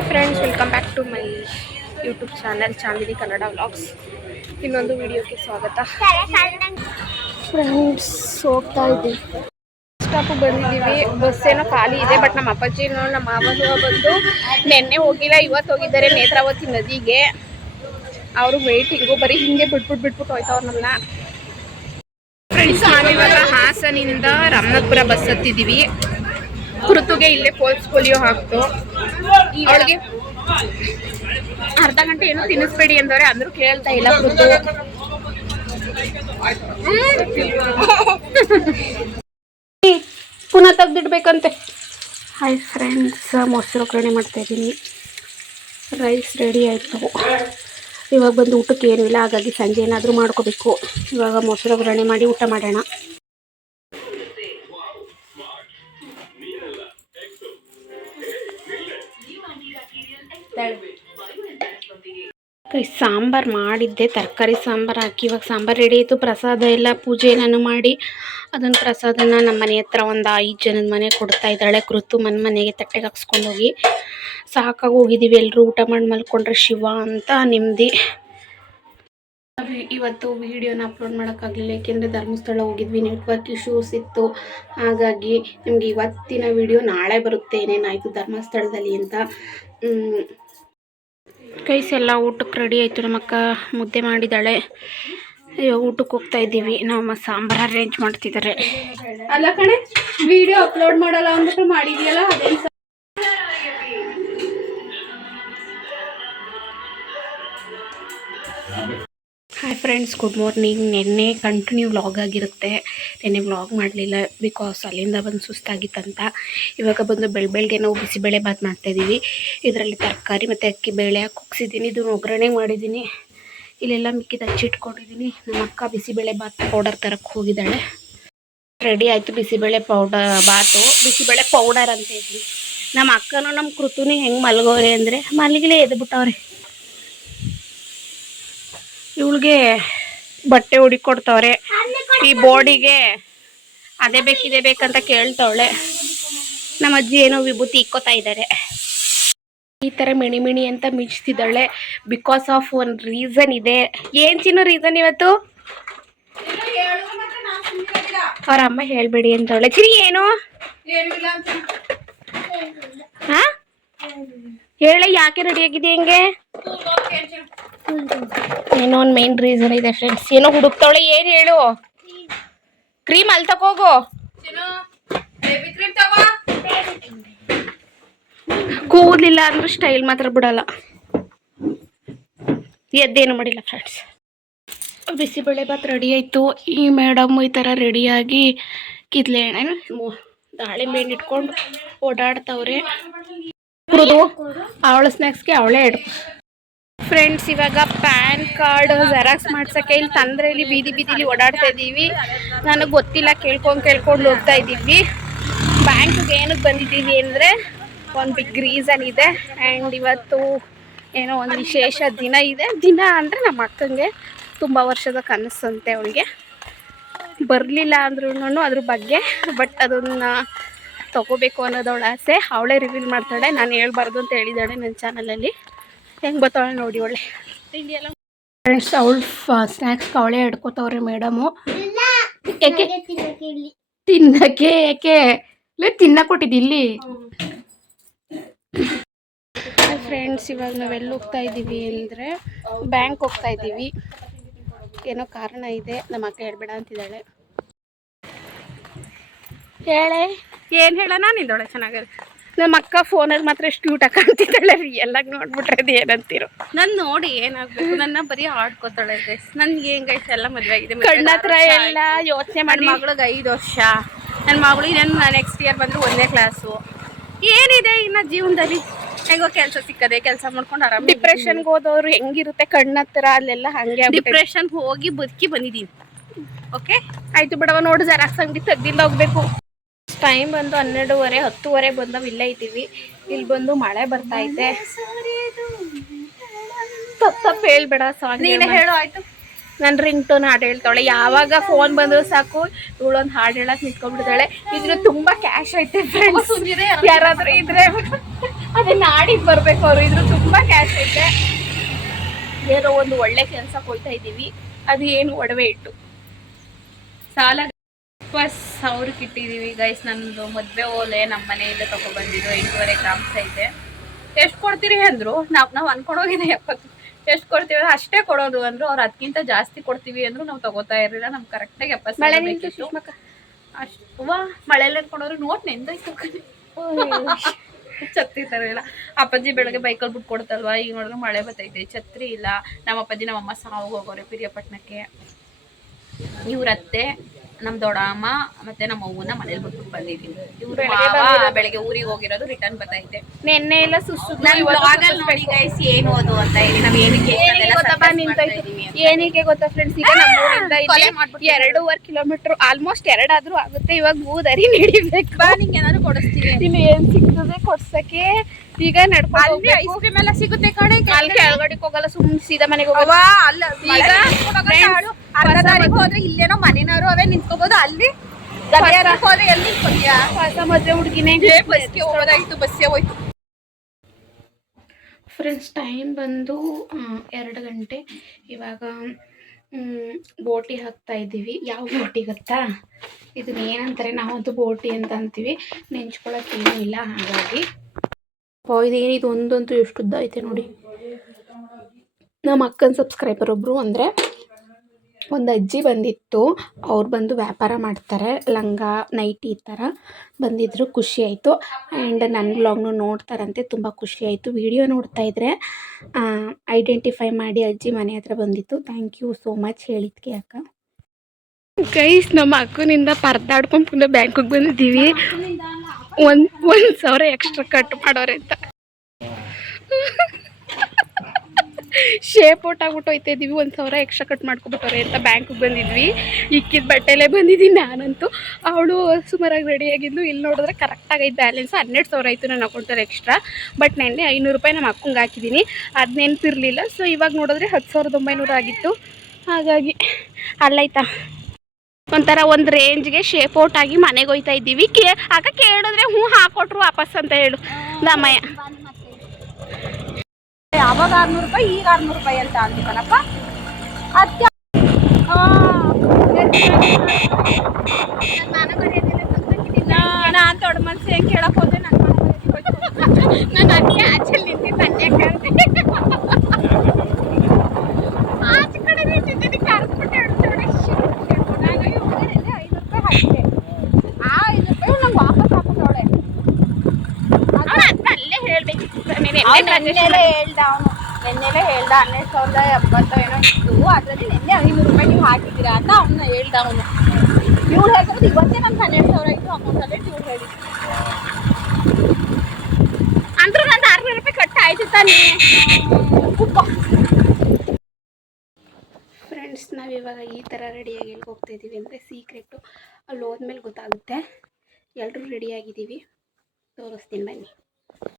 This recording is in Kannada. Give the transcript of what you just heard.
Hi friends, welcome back to my YouTube channel Chandini Kannada vlogs. ಇನ್ನೊಂದು ವಿಡಿಯೋಕ್ಕೆ ಸ್ವಾಗತ. ಫ್ರೆಂಡ್ಸ್, ಹೋಗ್ತಾ ಇದ್ದೀವಿ, ಸ್ಟಾಪಿಗೆ ಬಂದಿದ್ದೀವಿ. ಬಸ್ ಏನೋ ಖಾಲಿ ಇದೆ, ಬಟ್ ನಮ್ಮ ಅಪ್ಪಾಜಿನೋ ನಮ್ಮ ಮಾವನೋ ಬಂದು ನೆನ್ನೆ ಹೋಗಿಲ್ಲ, ಇವತ್ತು ಹೋಗಿದ್ದಾರೆ ನೇತ್ರಾವತಿ ನದಿಗೆ. ಅವರು ವೇಟಿಂಗು, ಬರೀ ಹಿಂಗೆ ಬಿಟ್ಬಿಟ್ಟು ಹೋಯ್ತವ್ರು ನಮ್ಮನ್ನ. ಫ್ರೆಂಡ್ಸ್, ನಾವಿವಾಗ ಹಾಸನಿಂದ ರಾಮನಾಥಪುರ ಬಸ್ ಹತ್ತಿದ್ದೀವಿ. ಕೃತುಗೆ ಇಲ್ಲೇ ಪೋಲಿಯೋ ಹಾಕ್ತು. ಅವಳಿಗೆ ಅರ್ಧ ಗಂಟೆ ಏನೋ ತಿನ್ನಿಸ್ಬೇಡಿ ಅಂದವ್ರೆ, ಅಂದ್ರೂ ಕೇಳ್ತಾ ಇಲ್ಲ ಕೃತು. ಪುನಃ ತೆಗ್ದಿಡ್ಬೇಕಂತೆ. ಹಾಯ್ ಫ್ರೆಂಡ್ಸ್, ಮೊಸರು ಒಗ್ಗರಣೆ ಮಾಡ್ತಾ ಇದ್ದೀನಿ. ರೈಸ್ ರೆಡಿ ಆಯಿತು. ಇವಾಗ ಬಂದು ಊಟಕ್ಕೆ ಏನೂ ಇಲ್ಲ, ಹಾಗಾಗಿ ಸಂಜೆ ಏನಾದರೂ ಮಾಡ್ಕೋಬೇಕು. ಇವಾಗ ಮೊಸರು ಒಗ್ಗರಣೆ ಮಾಡಿ ಊಟ ಮಾಡೋಣ. ಸಾಂಬಾರು ಮಾಡಿದ್ದೆ, ತರಕಾರಿ ಸಾಂಬಾರು ಹಾಕಿ ಇವಾಗ ಸಾಂಬಾರು ರೆಡಿ ಆಯಿತು. ಪ್ರಸಾದ ಎಲ್ಲ ಪೂಜೆ ನಾನು ಮಾಡಿ ಅದನ್ನು ಪ್ರಸಾದನ ನಮ್ಮ ಮನೆ ಹತ್ರ ಒಂದು 5 ಜನದ ಮನೆ ಕೊಡ್ತಾ ಇದ್ದಾಳೆ ಕೃತು. ಮನೆಗೆ ತಟ್ಟೆಗೆ ಹಾಕ್ಸ್ಕೊಂಡು ಹೋಗಿ ಸಾಕಾಗಿ ಹೋಗಿದ್ದೀವಿ. ಎಲ್ಲರೂ ಊಟ ಮಾಡಿ ಮಲ್ಕೊಂಡ್ರೆ ಶಿವ ಅಂತ ನೆಮ್ಮದಿ. ಇವತ್ತು ವಿಡಿಯೋನ ಅಪ್ಲೋಡ್ ಮಾಡೋಕ್ಕಾಗಲಿಲ್ಲ, ಏಕೆಂದರೆ ಧರ್ಮಸ್ಥಳ ಹೋಗಿದ್ವಿ, ನೆಟ್ವರ್ಕ್ ಇಶ್ಯೂಸ್ ಇತ್ತು. ಹಾಗಾಗಿ ನಿಮಗೆ ಇವತ್ತಿನ ವಿಡಿಯೋ ನಾಳೆ ಬರುತ್ತೆ, ಏನೇನಾಯಿತು ಧರ್ಮಸ್ಥಳದಲ್ಲಿ ಅಂತ. ಕೈಸೆಲ್ಲ ಊಟಕ್ಕೆ ರೆಡಿ ಆಯಿತು. ನಮ್ಮ ಅಕ್ಕ ಮುದ್ದೆ ಮಾಡಿದ್ದಾಳೆ. ಊಟಕ್ಕೆ ಹೋಗ್ತಾ ಇದ್ದೀವಿ. ನಮ್ಮ ಸಾಂಬಾರು ಅರೇಂಜ್ ಮಾಡ್ತಿದ್ದಾರೆ. ಅಲ್ಲ ಕಣೆ, ವಿಡಿಯೋ ಅಪ್ಲೋಡ್ ಮಾಡಲ್ಲ ಅಂದ್ಬಿಟ್ಟು ಮಾಡಿದೆಯಲ್ಲ ಅದೇ. Hi friends, good morning. ನೆನ್ನೆ ಕಂಟಿನ್ಯೂ ವ್ಲಾಗ್ ಆಗಿರುತ್ತೆ. ನೆನ್ನೆ ವ್ಲಾಗ್ ಮಾಡಲಿಲ್ಲ, ಬಿಕಾಸ್ ಅಲ್ಲಿಂದ ಬಂದು ಸುಸ್ತಾಗಿತ್ತಂತ. ಇವಾಗ ಬಂದು ಬೆಳಗ್ಗೆ ನಾವು ಬಿಸಿಬೇಳೆ ಬಾತ್ ಮಾಡ್ತಾಯಿದ್ದೀವಿ. ಇದರಲ್ಲಿ ತರಕಾರಿ ಮತ್ತು ಅಕ್ಕಿ ಬೇಳೆ ಹಾಕಿ ಕುಗ್ಸಿದ್ದೀನಿ. ಇದನ್ನು ಒಗ್ಗರಣೆ ಮಾಡಿದ್ದೀನಿ. ಇಲ್ಲೆಲ್ಲ ಮಿಕ್ಕಿದ ಹಚ್ಚಿಟ್ಕೊಂಡಿದ್ದೀನಿ. ನಮ್ಮ ಅಕ್ಕ ಬಿಸಿಬೇಳೆ ಬಾತ್ ಪೌಡರ್ ತರಕ್ಕೆ ಹೋಗಿದ್ದಾಳೆ. ರೆಡಿ ಆಯಿತು ಬಿಸಿಬೇಳೆ ಬಿಸಿಬೇಳೆ ಪೌಡರ್ ಅಂತ ಇದ್ವಿ. ನಮ್ಮ ಅಕ್ಕನೂ ನಮ್ಮ ಕೃತುನಿ ಹೆಂಗೆ ಮಲಗೋರೆ ಅಂದರೆ ಮಲಗಿಲೇ ಎದ್ಬಿಟ್ಟವ್ರೆ. ಇವಳಿಗೆ ಬಟ್ಟೆ ಹುಡಿಕೊಡ್ತವ್ರೆ. ಈ ಬೋಡಿಗೆ ಅದೇ ಬೇಕಿದೆ ಬೇಕಂತ ಕೇಳ್ತವಳೆ. ನಮ್ಮ ಅಜ್ಜಿ ಏನೋ ವಿಭೂತಿ ಇಕ್ಕೋತಾ ಇದ್ದಾರೆ. ಈ ಥರ ಮಿಣಿ ಅಂತ ಮಿಂಚ್ತಿದ್ದಾಳೆ. ಬಿಕಾಸ್ ಆಫ್ ಒಂದು ರೀಸನ್ ಇದೆ. ಏನು ಚಿನ್ನು ರೀಸನ್ ಇವತ್ತು? ಅವ್ರ ಅಮ್ಮ ಹೇಳ್ಬೇಡಿ ಅಂತವಳೆ. ಚಿರಿ ಏನು ಹಾ ಹೇಳ, ಯಾಕೆ ರೆಡಿಯಾಗಿದೆ ಹೆಂಗೆ? ಏನೋ ಒಂದು ಮೇನ್ ರೀಸನ್ ಇದೆ ಫ್ರೆಂಡ್ಸ್. ಏನೋ ಹುಡುಕ್ತಾವಳೆ. ಏನು ಹೇಳು? ಕ್ರೀಮ್ ಅಲ್ಲಿ ತಗೋಗು. ಕೂದಲಿಲ್ಲ ಅಂದ್ರೆ ಸ್ಟೈಲ್ ಮಾತ್ರ ಬಿಡಲ್ಲ. ಎದ್ದೇನು ಮಾಡಿಲ್ಲ ಫ್ರೆಂಡ್ಸ್. ಬಿಸಿಬೇಳೆ ಬಾತ್ ರೆಡಿ ಆಯಿತು. ಈ ಮೇಡಮ್ ಈ ಥರ ರೆಡಿಯಾಗಿ ಕಿದ್ಲೆ ಎಣ್ಣೆ ದಾಳಿಂಬೆ ಹಣ್ಣು ಇಟ್ಕೊಂಡು ಓಡಾಡ್ತವ್ರೆ. ಕುಡಿದು ಅವಳ ಸ್ನ್ಯಾಕ್ಸ್ಗೆ ಅವಳೇ ಫ್ರೆಂಡ್ಸ್, ಇವಾಗ ಪ್ಯಾನ್ ಕಾರ್ಡ್ ಜೆರಾಕ್ಸ್ ಮಾಡ್ಸೋಕ್ಕೆ ಇಲ್ಲಿ ತಂದ್ರೆ ಇಲ್ಲಿ ಬೀದಿಲಿ ಓಡಾಡ್ತಾ ಇದ್ದೀವಿ. ನನಗೆ ಗೊತ್ತಿಲ್ಲ, ಕೇಳ್ಕೊಂಡು ಹೋಗ್ತಾ ಇದ್ದೀವಿ. ಬ್ಯಾಂಕ್ಗೆ ಏನಕ್ಕೆ ಬಂದಿದ್ದೀವಿ ಅಂದರೆ ಒಂದು ಬಿಗ್ ರೀಸನ್ ಇದೆ. ಆ್ಯಂಡ್ ಇವತ್ತು ಏನೋ ಒಂದು ವಿಶೇಷ ದಿನ ಇದೆ. ದಿನ ಅಂದರೆ ನಮ್ಮ ಅಕ್ಕಂಗೆ ತುಂಬ ವರ್ಷದ ಕನಸಂತೆ. ಅವಳಿಗೆ ಬರಲಿಲ್ಲ ಅಂದ್ರೂ ಅದ್ರ ಬಗ್ಗೆ, ಬಟ್ ಅದನ್ನು ತಗೋಬೇಕು ಅನ್ನೋದವಳ ಆಸೆ. ಅವಳೇ ರಿವೀಲ್ ಮಾಡ್ತಾಳೆ, ನಾನು ಹೇಳ್ಬಾರ್ದು ಅಂತ ಹೇಳಿದ್ದಾಳೆ ನನ್ನ ಚಾನಲಲ್ಲಿ. ಹೆಂಗೆ ಬರ್ತಾಳೆ ನೋಡಿ ಒಳ್ಳೆ ಫ್ರೆಂಡ್ಸ್. ಅವಳು ಸ್ನ್ಯಾಕ್ಸ್ಗೆ ಅವಳೇ ಹಿಡ್ಕೋತವ್ರೆ ಮೇಡಮು. ಯಾಕೆ ತಿನ್ನಕ್ಕೆ? ಯಾಕೆ ತಿನ್ನಕ್ಕೆ ಕೊಟ್ಟಿದ್ದು ಇಲ್ಲಿ? ಫ್ರೆಂಡ್ಸ್, ಇವಾಗ ನಾವೆಲ್ಲ ಹೋಗ್ತಾ ಇದ್ದೀವಿ ಅಂದರೆ ಬ್ಯಾಂಕ್ ಹೋಗ್ತಾ ಇದ್ದೀವಿ. ಏನೋ ಕಾರಣ ಇದೆ. ನಮ್ಮ ಅಕ್ಕ ಹೇಳ್ಬೇಡ ಅಂತಿದ್ದಾಳೆ. ಹೇಳೆ, ಏನು ಹೇಳೋಣ? ನಿಂದೊಳೆ ಚೆನ್ನಾಗಲ್ಲ. ನಮ್ಮ ಅಕ್ಕ ಫೋನಲ್ಲಿ ಮಾತ್ರ ಎಷ್ಟು ಕ್ಯೂಟಾಗಿ ಕಾಣ್ತಿದ್ದಾಳೆ. ರಿಯಲ್ಲಾಗಿ ನೋಡ್ಬಿಟ್ರೆ ಅದು ಏನಂತೀರೋ? ನಾನು ನೋಡಿ ಏನಾಗಬೇಕು, ನನ್ನ ಬರೀ ಆಡ್ಕೋತಾಳೆ ಗೈಸ್. ನನಗೆ ಏನು ಗೈಸ್ ಎಲ್ಲ ಮದುವೆ ಆಗಿದೆ, ಕಣ್ಣ ಹತ್ರ ಎಲ್ಲ ಯೋಚನೆ ಮಾಡಿ. ಮಗಳಿಗೆ 5 ವರ್ಷ, ನನ್ನ ಮಗಳು ಇನ್ನೇನು ನೆಕ್ಸ್ಟ್ ಇಯರ್ ಬಂದರೆ 1ನೇ ಕ್ಲಾಸು. ಏನಿದೆ ಇನ್ನು ಜೀವನದಲ್ಲಿ? ಹೆಂಗೋ ಕೆಲಸ ಸಿಕ್ಕದೆ, ಕೆಲಸ ಮಾಡ್ಕೊಂಡು ಆರಾಮ. ಡಿಪ್ರೆಷನ್ಗೆ ಹೋದವರು ಹೆಂಗಿರುತ್ತೆ ಕಣ್ಣ ಹತ್ರ, ಅಲ್ಲೆಲ್ಲ ಹಾಗೆ ಡಿಪ್ರೆಷನ್ಗೆ ಹೋಗಿ ಬದುಕಿ ಬಂದಿದ್ದೀನಿ. ಓಕೆ ಆಯಿತು ಬಿಡವ. ನೋಡು, ಜೆರಾಕ್ಸ್ ಅಂಗಡಿ ತೆಗ್ದಿಲ್ಲ, ಹೋಗ್ಬೇಕು. ಟೈಮ್ ಬಂದು 12:30 10:00 ಬಂದವು. ಇಲ್ಲೇ ಇದ್ದೀವಿ. ಇಲ್ಲಿ ಬಂದು ಮಳೆ ಬರ್ತಾ ಇದೆ. ತಪ್ಪು ಹೇಳ್ಬೇಡ, ಸಾಂಗ್ ನೀನೇ ಹೇಳು. ಆಯಿತು, ನನ್ನ ರಿಂಗ್ ಟೋನ್ ಹಾಡು ಹೇಳ್ತಾಳೆ. ಯಾವಾಗ ಫೋನ್ ಬಂದರೂ ಸಾಕು ಇವಳೊಂದು ಹಾಡು ಹೇಳಕ್ಕೆ ನಿಂತ್ಕೊಂಡ್ಬಿಡ್ತಾಳೆ. ಇದ್ರ ತುಂಬ ಕ್ಯಾಶ್ ಐತೆ ಫ್ರೆಂಡ್ಸ್, ಯಾರಾದರೂ ಇದ್ರೆ ಅದೇ ನಾಡಿದ್ದು ಬರ್ಬೇಕು ಅವರು. ಇದ್ರು ತುಂಬಾ ಕ್ಯಾಶ್ ಐತೆ. ಏನೋ ಒಂದು ಒಳ್ಳೆ ಕೆಲಸ ಕೊಡ್ತಾ ಇದ್ದೀವಿ. ಅದು ಏನು ಒಡವೆ ಇಟ್ಟು ಸಾಲ ಸಾವಿರಕ್ಕೆ ಇಟ್ಟಿದ್ದೀವಿ ಗೈಸ್. ನನ್ನದು ಮದುವೆ ಓಲೆ ನಮ್ಮ ಮನೆಯಿಂದ ತಗೊಬಂದಿದ್ದು 8.5 ಗ್ರಾಮ್ಸ್ ಐತೆ. ಎಷ್ಟು ಕೊಡ್ತೀರಿ ಅಂದ್ರು. ನಾವು ಅನ್ಕೊಂಡೋಗಿದೆ 70. ಎಷ್ಟು ಕೊಡ್ತೀವಿ ಅಷ್ಟೇ ಕೊಡೋದು ಅಂದ್ರು. ಅವ್ರು ಅದಕ್ಕಿಂತ ಜಾಸ್ತಿ ಕೊಡ್ತೀವಿ ಅಂದ್ರು ನಾವು ತಗೋತಾ ಇರಲಿಲ್ಲ. ನಮ್ಗೆ ಕರೆಕ್ಟಾಗಿ 70 ಬೇಕಿತ್ತು ಅಷ್ಟು. ಮಳೆಯಲ್ಲಿ ಇಟ್ಕೊಂಡವ್ರು ನೋಟ್ ನೆಂದೋಯ್ತು ಛತ್ರಿ ತರ ಇಲ್ಲ. ಅಪ್ಪಾಜಿ ಬೆಳಗ್ಗೆ ಬೈಕಲ್ಲಿ ಬಿಟ್ಟು ಕೊಡ್ತಲ್ವಾ. ಈಗ ನೋಡಿದ್ರೆ ಮಳೆ ಬರ್ತೈತೆ, ಛತ್ರಿ ಇಲ್ಲ. ನಮ್ಮ ಅಪ್ಪಾಜಿ ನಮ್ಮಮ್ಮ ಸಾವು ಹೋಗೋರೆ ಪಿರಿಯಾಪಟ್ಟಣಕ್ಕೆ. ಇವ್ರತ್ತೆ ನಮ್ಮ ದೊಡ್ಡಮ್ಮ ಮತ್ತೆ ನಮ್ಮ ಅವ್ವನ ಮನೇಲಿ ಬಿಟ್ಬಿಟ್ಟು ಬಂದಿದ್ದೀನಿ. ಇವ್ರು ಬೆಳಗ್ಗೆ ಊರಿಗೆ ಹೋಗಿರೋದು, ರಿಟರ್ನ್ ಬರ್ತೈತೆ. ನೆನ್ನೆ ಎಲ್ಲ ನೋಡಿ ಗೈಸ್ ಏನು ಅದು ಅಂತ ಹೇಳಿ ನಾವ್ ಏನಿಗೆ ಗೊತ್ತಾ ಫ್ರೆಂಡ್ಸ್, ಈಗ ನಮ್ಮೂರಿಂದ 2.5 ಕಿಲೋಮೀಟರ್ ಆಲ್ಮೋಸ್ಟ್ 2 ಆದ್ರೂ ಆಗುತ್ತೆ. ಇವಾಗ ಮೂದರಿ ನಡಿಬೇಕು. ನಿಂಗೆ ಏನಾದ್ರು ಕೊಡಿಸ್ತೀವಿ. ಇನ್ನು ಏನ್ ಸಿಗ್ತದೆ ಕೊಡ್ಸಕ್ಕೆ. ಈಗ ನಡ್ಕೊಂಡು ಐಸ್ ಕ್ರೀಮ್ ಎಲ್ಲ ಸಿಗುತ್ತೆ ಕಣೆ. ಅಲ್ಲಿ ಕೆಳಗಡೆಗೆ ಹೋಗಲ್ಲ, ಸುಮ್ಮನೆ ಸೀದಾ ಮನೆಗೆ ಹೋಗಲ್ಲ. ಅಲ್ಲ ಈಗ ಹೋದ್ರೆ ಇಲ್ಲೇನೋ ಮನೆನವರು ಅವೇ ನಿಂತ್ಕೋಬಹುದು. ಅಲ್ಲಿ ಹೋದ್ರೆ ಎಲ್ಲಿ ನಿಂತ್ಕೋತೀಯಾ? ಹೊಸ ಮದುವೆ ಹುಡುಗಿನೇ ಬಸ್ಗೆ ಹೋಗೋದಾಯ್ತು, ಬಸ್ಸೇ ಹೋಯ್ತು. ಫ್ರೆಂಡ್ಸ್ ಟೈಮ್ ಬಂದು 2 ಗಂಟೆ. ಇವಾಗ ಬೋಟಿ ಹಾಕ್ತಾ ಇದ್ದೀವಿ. ಯಾವ ಬೋಟಿ ಗೊತ್ತಾ? ಇದನ್ನ ಏನಂತಾರೆ, ನಾವಂತೂ ಬೋಟಿ ಅಂತ ಅಂತೀವಿ. ನೆಂಚ್ಕೊಳ್ಳೋಕ್ಕೇನೂ ಇಲ್ಲ. ಹಾಗಾಗಿ ಇದೇನಿದು ಒಂದಂತೂ ಎಷ್ಟು ಉದ್ದ ಐತೆ ನೋಡಿ. ನಮ್ಮ ಅಕ್ಕನ ಸಬ್ಸ್ಕ್ರೈಬರ್ ಒಬ್ಬರು ಅಂದರೆ ಒಂದು ಅಜ್ಜಿ ಬಂದಿತ್ತು. ಅವ್ರು ಬಂದು ವ್ಯಾಪಾರ ಮಾಡ್ತಾರೆ, ಲಂಗ ನೈಟಿ ಈ ಥರ ಬಂದಿದ್ದರು. ಖುಷಿ ಆಯಿತು. ಆ್ಯಂಡ್ ನನ್ನ ವ್ಲಾಗ್ನು ನೋಡ್ತಾರಂತೆ, ತುಂಬ ಖುಷಿ ಆಯಿತು. ವಿಡಿಯೋ ನೋಡ್ತಾ ಇದ್ದರೆ ಐಡೆಂಟಿಫೈ ಮಾಡಿ ಅಜ್ಜಿ ಮನೆ ಹತ್ರ ಬಂದಿತ್ತು. ಥ್ಯಾಂಕ್ ಯು ಸೋ ಮಚ್ ಹೇಳಿದ್ಕೆ ಅಕ್ಕ. ಗೈಸ್ ನಮ್ಮ ಅಕ್ಕನಿಂದ ಪರದಾಡ್ಕೊಂಡು ಪುನಃ ಬ್ಯಾಂಕಿಗೆ ಬಂದಿದ್ದೀವಿ. 1,000 ಎಕ್ಸ್ಟ್ರಾ ಕಟ್ ಮಾಡೋರೆ ಅಂತ. ಶೇಪ್ ಔಟ್ ಆಗ್ಬಿಟ್ಟು ಹೋಯ್ತಾ ಇದ್ದೀವಿ. 1,000 ಎಕ್ಸ್ಟ್ರಾ ಕಟ್ ಮಾಡ್ಕೊಬಿಟ್ಟವ್ರೆ ಅಂತ ಬ್ಯಾಂಕಿಗೆ ಬಂದಿದ್ವಿ. ಇಕ್ಕಿದ ಬಟ್ಟೆಲೇ ಬಂದಿದ್ದೀನಿ ನಾನಂತೂ. ಅವಳು ಸುಮಾರಾಗಿ ರೆಡಿಯಾಗಿದ್ದು. ಇಲ್ಲಿ ನೋಡಿದ್ರೆ ಕರೆಕ್ಟಾಗೈತೆ ಬ್ಯಾಲೆನ್ಸ್ 12,000 ಆಯಿತು ನನ್ನ ಅಕೌಂಟಲ್ಲಿ ಎಕ್ಸ್ಟ್ರಾ. ಬಟ್ ನೆನ್ನೆ 500 ರೂಪಾಯಿ ನಮ್ಮ ಅಕ್ಕಂಗೆ ಹಾಕಿದ್ದೀನಿ, ಅದು ನೆನಪಿರಲಿಲ್ಲ. ಸೊ ಇವಾಗ ನೋಡಿದ್ರೆ 10,900 ಆಗಿತ್ತು. ಹಾಗಾಗಿ ಅಲ್ಲೈತಾ ಒಂಥರ ಒಂದು ರೇಂಜ್ಗೆ ಶೇಪ್ ಔಟ್ ಆಗಿ ಮನೆಗೆ ಹೋಯ್ತಾ ಇದ್ದೀವಿ. ಆಗ ಕೇಳಿದ್ರೆ ಹ್ಞೂ ಹಾಕೊಟ್ರು ವಾಪಸ್ ಅಂತ ಹೇಳು ದಮ್ಮಯ್ಯ. ಯಾವಾಗ 600 ರೂಪಾಯಿ, ಈಗ 600 ರೂಪಾಯಿ ಅಂತ ಅಂದ್ಕಣಪ್ಪ. ಅದಕ್ಕೆ ನಾನು ದೊಡ್ಡ ಮನಸ್ಸು ಹೆಂಗೆ ಕೇಳಕ್ಕೆ ಹೋದೆ. ನಾನು ಅನ್ಯ ಆಚೆ ನಿಂತಿದ್ದು ಅನ್ಯ ಕೇಳ್ತೀನಿ. ಆಚೆ ಕಡೆ ನಿಂತಿದ್ದೀನಿ ಕರ್ದ್ಬಿಟ್ಟು ಹೇಳ್ತಾಳೆ. ನಾನು 500 ರೂಪಾಯಿ ಹಾಕಿದೆ. ಆ 5 ರೂಪಾಯಿ ನಂಗೆ ವಾಪಸ್ ಹಾಕಿದವಳೆ. ಅಲ್ಲೇ ಹೇಳ್ಬೇಕಿತ್ತು. ನೆನ್ನೆಲೆ ಹೇಳ್ದ ಅವನು. ನೆನ್ನೆಲೆ ಹೇಳ್ದ 12,070 ಏನೋ ಇತ್ತು. ಅದರಲ್ಲಿ ನೆನ್ನೆ 500 ರೂಪಾಯಿ ನೀವು ಹಾಕಿದ್ದೀರಾ ಅಂತ ಅವನ್ನ ಹೇಳ್ದ ಅವನು. ಇವ್ಳು ಹೇಳ್ಬೋದು ಇವತ್ತೇ ನನ್ಗೆ 12,000 ಇತ್ತು ಅಕೌಂಟಲ್ಲಿ. ಇವ್ಳು ಹೇಳಿ ಅಂದ್ರೂ ನಂದು 600 ರೂಪಾಯಿ ಕಟ್ ಆಯ್ತು ತಾನೇ. ಫ್ರೆಂಡ್ಸ್ ನಾವಿವಾಗ ಈ ಥರ ರೆಡಿಯಾಗಿ ಎಲ್ಲಿ ಹೋಗ್ತಾ ಇದ್ದೀವಿ ಅಂದರೆ ಸೀಕ್ರೆಟು. ಅಲ್ಲಿ ಹೋದ್ಮೇಲೆ ಗೊತ್ತಾಗುತ್ತೆ. ಎಲ್ಲರೂ ರೆಡಿಯಾಗಿದ್ದೀವಿ, ತೋರಿಸ್ತೀನಿ ಬನ್ನಿ.